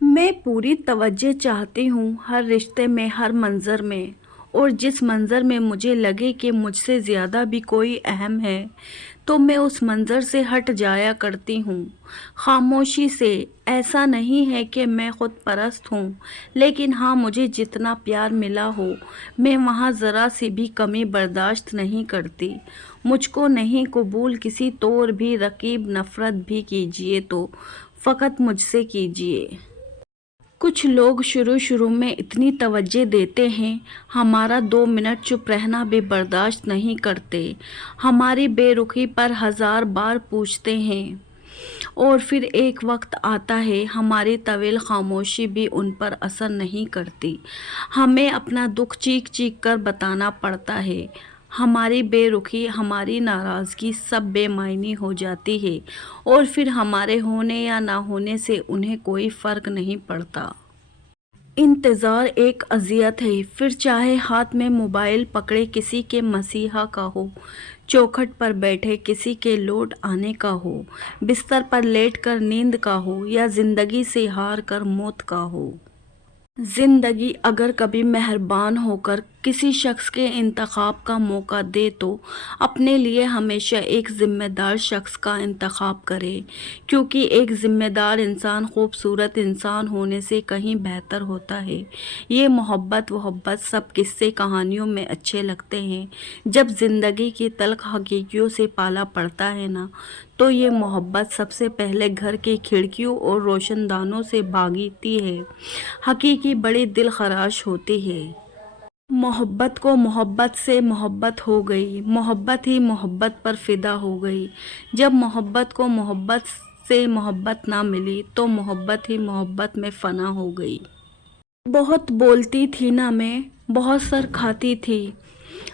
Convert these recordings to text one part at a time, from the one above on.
मैं पूरी तवज्जो चाहती हूँ हर रिश्ते में, हर मंज़र में। और जिस मंज़र में मुझे लगे कि मुझसे ज़्यादा भी कोई अहम है, तो मैं उस मंज़र से हट जाया करती हूँ, ख़ामोशी से। ऐसा नहीं है कि मैं ख़ुद परस्त हूँ, लेकिन हाँ, मुझे जितना प्यार मिला हो, मैं वहाँ ज़रा सी भी कमी बर्दाश्त नहीं करती। मुझको नहीं कबूल किसी तौर भी, रकीब नफ़रत भी कीजिए तो फ़कत मुझसे कीजिए। कुछ लोग शुरू शुरू में इतनी तवज्जो देते हैं, हमारा 2 मिनट चुप रहना भी बर्दाश्त नहीं करते, हमारी बेरुखी पर 1000 बार पूछते हैं। और फिर एक वक्त आता है, हमारी तवील खामोशी भी उन पर असर नहीं करती, हमें अपना दुख चीख चीख कर बताना पड़ता है। हमारी बेरुखी, हमारी नाराज़गी सब बेमायनी हो जाती है, और फिर हमारे होने या ना होने से उन्हें कोई फ़र्क नहीं पड़ता। इंतज़ार एक अज़ियत है, फिर चाहे हाथ में मोबाइल पकड़े किसी के मसीहा का हो, चौखट पर बैठे किसी के लौट आने का हो, बिस्तर पर लेटकर नींद का हो, या ज़िंदगी से हार कर मौत का हो। ज़िंदगी अगर कभी मेहरबान होकर किसी शख्स के इंतखाब का मौका दे, तो अपने लिए हमेशा एक ज़िम्मेदार शख्स का इंतखाब करे, क्योंकि एक ज़िम्मेदार इंसान खूबसूरत इंसान होने से कहीं बेहतर होता है। ये मोहब्बत सब किस्से कहानियों में अच्छे लगते हैं, जब ज़िंदगी की तल्ख़ हकीकियों से पाला पड़ता है ना, तो ये मोहब्बत सबसे पहले घर की खिड़कियों और रोशनदानों से भागती है। हकीकी बड़ी दिल खराश होती है। मोहब्बत को मोहब्बत से मोहब्बत हो गई, मोहब्बत ही मोहब्बत पर फ़िदा हो गई। जब मोहब्बत को मोहब्बत से मोहब्बत ना मिली, तो मोहब्बत ही मोहब्बत में फ़ना हो गई। बहुत बोलती थी ना मैं, बहुत सर खाती थी,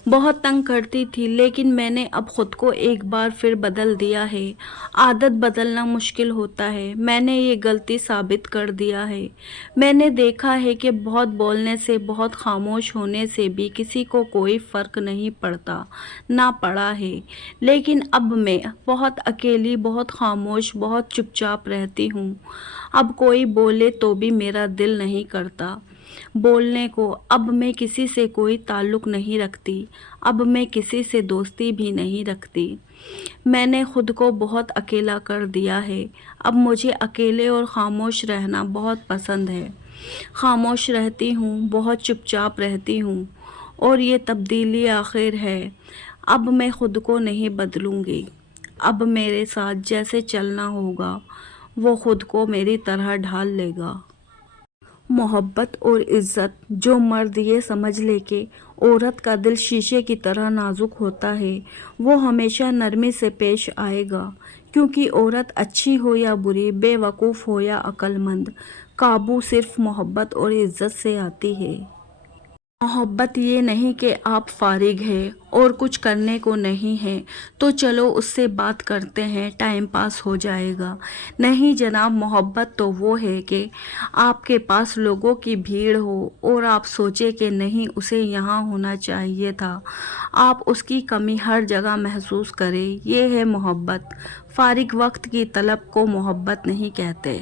बहुत तंग करती थी, लेकिन मैंने अब ख़ुद को एक बार फिर बदल दिया है। आदत बदलना मुश्किल होता है, मैंने ये गलती साबित कर दिया है। मैंने देखा है कि बहुत बोलने से, बहुत खामोश होने से भी किसी को कोई फ़र्क नहीं पड़ता, ना पड़ा है। लेकिन अब मैं बहुत अकेली, बहुत खामोश, बहुत चुपचाप रहती हूँ। अब कोई बोले तो भी मेरा दिल नहीं करता बोलने को। अब मैं किसी से कोई ताल्लुक़ नहीं रखती, अब मैं किसी से दोस्ती भी नहीं रखती। मैंने खुद को बहुत अकेला कर दिया है। अब मुझे अकेले और ख़ामोश रहना बहुत पसंद है। ख़ामोश रहती हूँ, बहुत चुपचाप रहती हूँ, और ये तब्दीली आखिर है। अब मैं खुद को नहीं बदलूँगी। अब मेरे साथ जैसे चलना होगा, वो खुद को मेरी तरह ढाल लेगा। मोहब्बत और इज़्ज़त, जो मर्द ये समझ ले कि औरत का दिल शीशे की तरह नाजुक होता है, वो हमेशा नरमी से पेश आएगा, क्योंकि औरत अच्छी हो या बुरी, बेवकूफ़ हो या अक्लमंद, काबू सिर्फ़ मोहब्बत और इज़्ज़त से आती है। मोहब्बत ये नहीं कि आप फारिग हैं और कुछ करने को नहीं है, तो चलो उससे बात करते हैं, टाइम पास हो जाएगा। नहीं जनाब, मोहब्बत तो वो है कि आपके पास लोगों की भीड़ हो और आप सोचें कि नहीं, उसे यहाँ होना चाहिए था। आप उसकी कमी हर जगह महसूस करें, ये है मोहब्बत। फारिग वक्त की तलब को मोहब्बत नहीं कहते।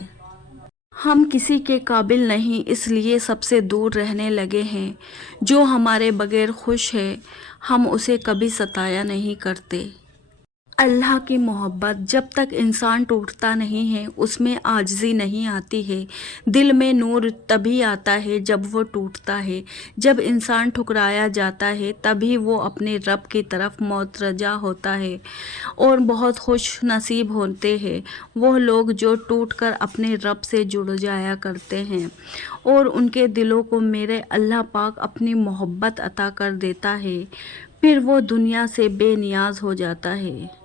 हम किसी के काबिल नहीं, इसलिए सबसे दूर रहने लगे हैं। जो हमारे बगैर खुश है, हम उसे कभी सताया नहीं करते। अल्लाह की मोहब्बत, जब तक इंसान टूटता नहीं है, उसमें आजिज़ी नहीं आती है। दिल में नूर तभी आता है जब वो टूटता है। जब इंसान ठुकराया जाता है, तभी वो अपने रब की तरफ मुतवज्जा होता है। और बहुत खुश नसीब होते हैं वो लोग जो टूटकर अपने रब से जुड़ जाया करते हैं, और उनके दिलों को मेरे अल्लाह पाक अपनी मोहब्बत अता कर देता है। फिर वो दुनिया से बेनियाज हो जाता है।